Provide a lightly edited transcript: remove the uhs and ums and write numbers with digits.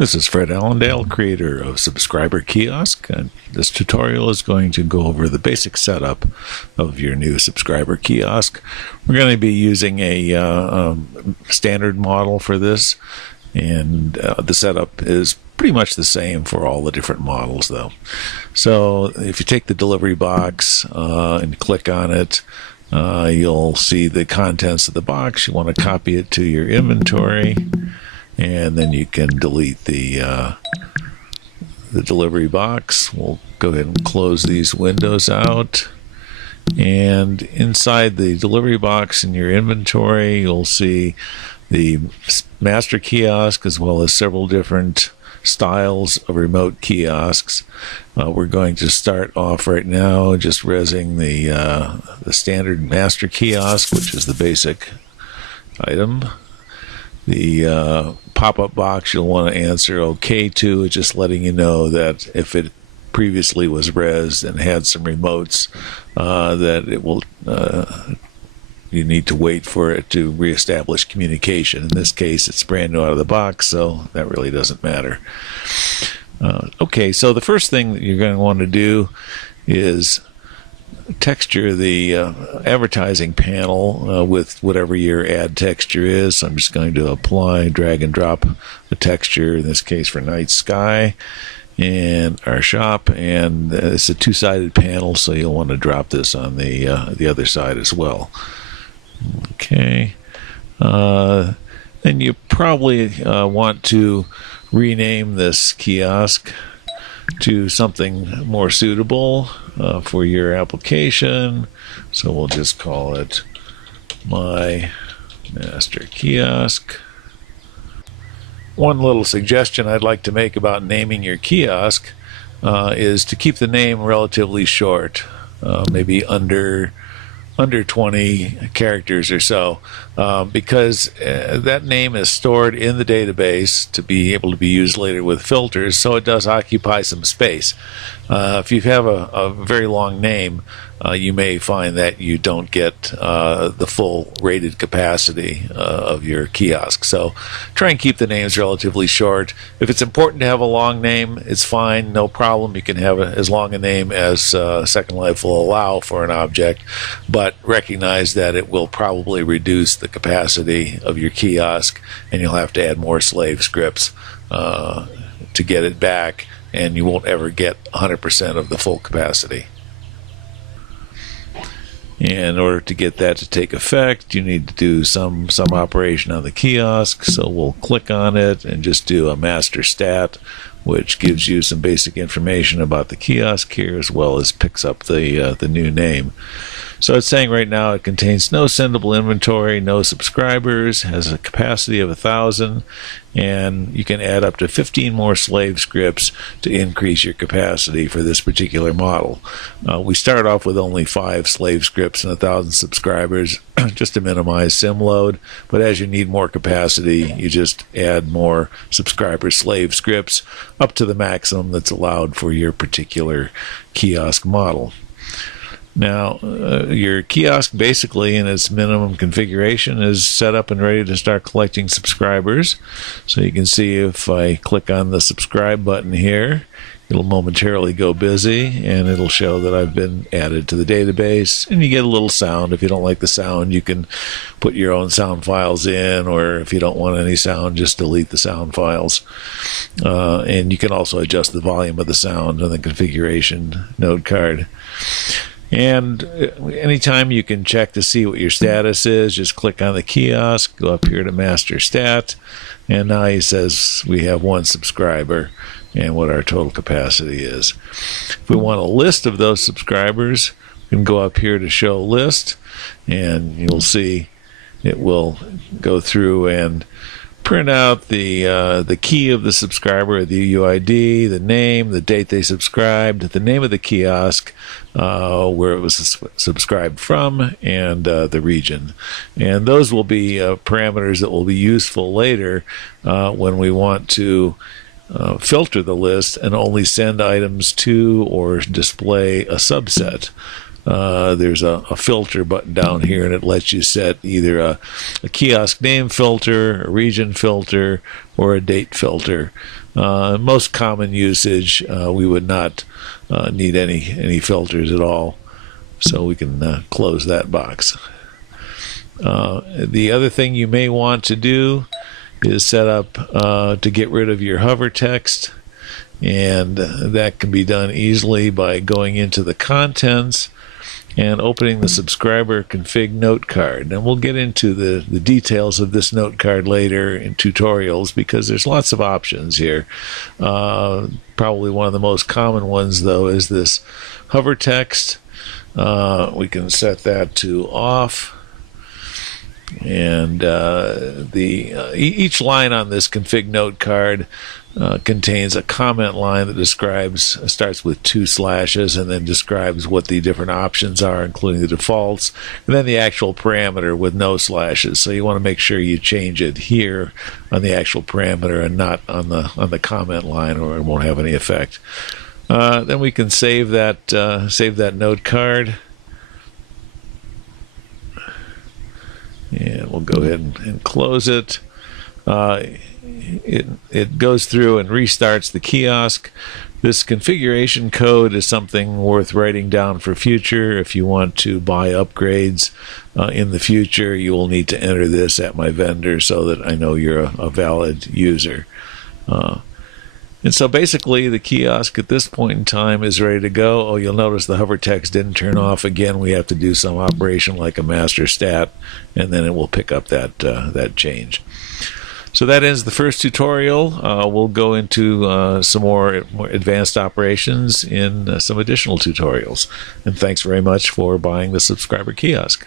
This is Fred Allendale, creator of Subscriber Kiosk, and this tutorial is going to go over the basic setup of your new Subscriber Kiosk. We're going to be using a standard model for this, and the setup is pretty much the same for all the different models though. So if you take the delivery box and click on it, you'll see the contents of the box. You want to copy it to your inventory, and then you can delete the delivery box. We'll go ahead and close these windows out. And inside the delivery box in your inventory, you'll see the master kiosk as well as several different styles of remote kiosks. We're going to start off right now just resing the standard master kiosk, which is the basic item. The pop-up box you'll want to answer OK to, it's just letting you know that if it previously was res and had some remotes, that it will you need to wait for it to reestablish communication. In this case, it's brand new out of the box, so that really doesn't matter. Okay, so the first thing that you're going to want to do is texture the advertising panel with whatever your ad texture is. So I'm just going to apply, drag and drop the texture, in this case for night sky, and our shop, and it's a two-sided panel, so you'll want to drop this on the other side as well. Okay, then you probably want to rename this kiosk to something more suitable for your application. So we'll just call it My Master Kiosk. One little suggestion I'd like to make about naming your kiosk is to keep the name relatively short, maybe under 20 characters or so, because that name is stored in the database to be able to be used later with filters, so it does occupy some space. If you have a very long name, you may find that you don't get the full rated capacity of your kiosk. So try and keep the names relatively short. If it's important to have a long name, it's fine, no problem. You can have as long a name as Second Life will allow for an object, but recognize that it will probably reduce the capacity of your kiosk, and you'll have to add more slave scripts to get it back, and you won't ever get 100% of the full capacity. In order to get that to take effect, you need to do some operation on the kiosk. So we'll click on it and just do a master stat, which gives you some basic information about the kiosk here, as well as picks up the new name. So it's saying right now it contains no sendable inventory, no subscribers, has a capacity of 1,000, and you can add up to 15 more slave scripts to increase your capacity for this particular model. We start off with only 5 slave scripts and 1,000 subscribers just to minimize sim load, but as you need more capacity, you just add more subscriber slave scripts up to the maximum that's allowed for your particular kiosk model. Now, your kiosk basically in its minimum configuration is set up and ready to start collecting subscribers. So you can see if I click on the subscribe button here, it'll momentarily go busy and it'll show that I've been added to the database, and you get a little sound. If you don't like the sound, you can put your own sound files in, or if you don't want any sound, just delete the sound files. And you can also adjust the volume of the sound on the configuration node card. And anytime you can check to see what your status is, just click on the kiosk, go up here to master stat, and now he says we have 1 subscriber and what our total capacity is. If we want a list of those subscribers, we can go up here to show list, and you'll see it will go through and print out the key of the subscriber, the UID, the name, the date they subscribed, the name of the kiosk, where it was subscribed from, and the region. And those will be parameters that will be useful later when we want to filter the list and only send items to or display a subset there's a filter button down here, and it lets you set either a kiosk name filter, a region filter, or a date filter. Most common usage, we would not need any filters at all, so we can close that box. The other thing you may want to do is set up to get rid of your hover text, and that can be done easily by going into the contents and opening the subscriber config note card. And we'll get into the details of this note card later in tutorials, because there's lots of options here. Probably one of the most common ones, though, is this hover text. We can set that to off. And each line on this config note card contains a comment line that starts with 2 slashes and then describes what the different options are, including the defaults, and then the actual parameter with no slashes. So you want to make sure you change it here on the actual parameter and not on the comment line, or it won't have any effect. Then we can save that note card. And we'll go ahead and close it. It goes through and restarts the kiosk. This configuration code is something worth writing down for future. If you want to buy upgrades in the future, you will need to enter this at my vendor so that I know you're a valid user. And so basically the kiosk at this point in time is ready to go. Oh, you'll notice the hover text didn't turn off. Again, we have to do some operation like a master stat, and then it will pick up that change. So that ends the first tutorial. We'll go into some more advanced operations in some additional tutorials. And thanks very much for buying the subscriber kiosk.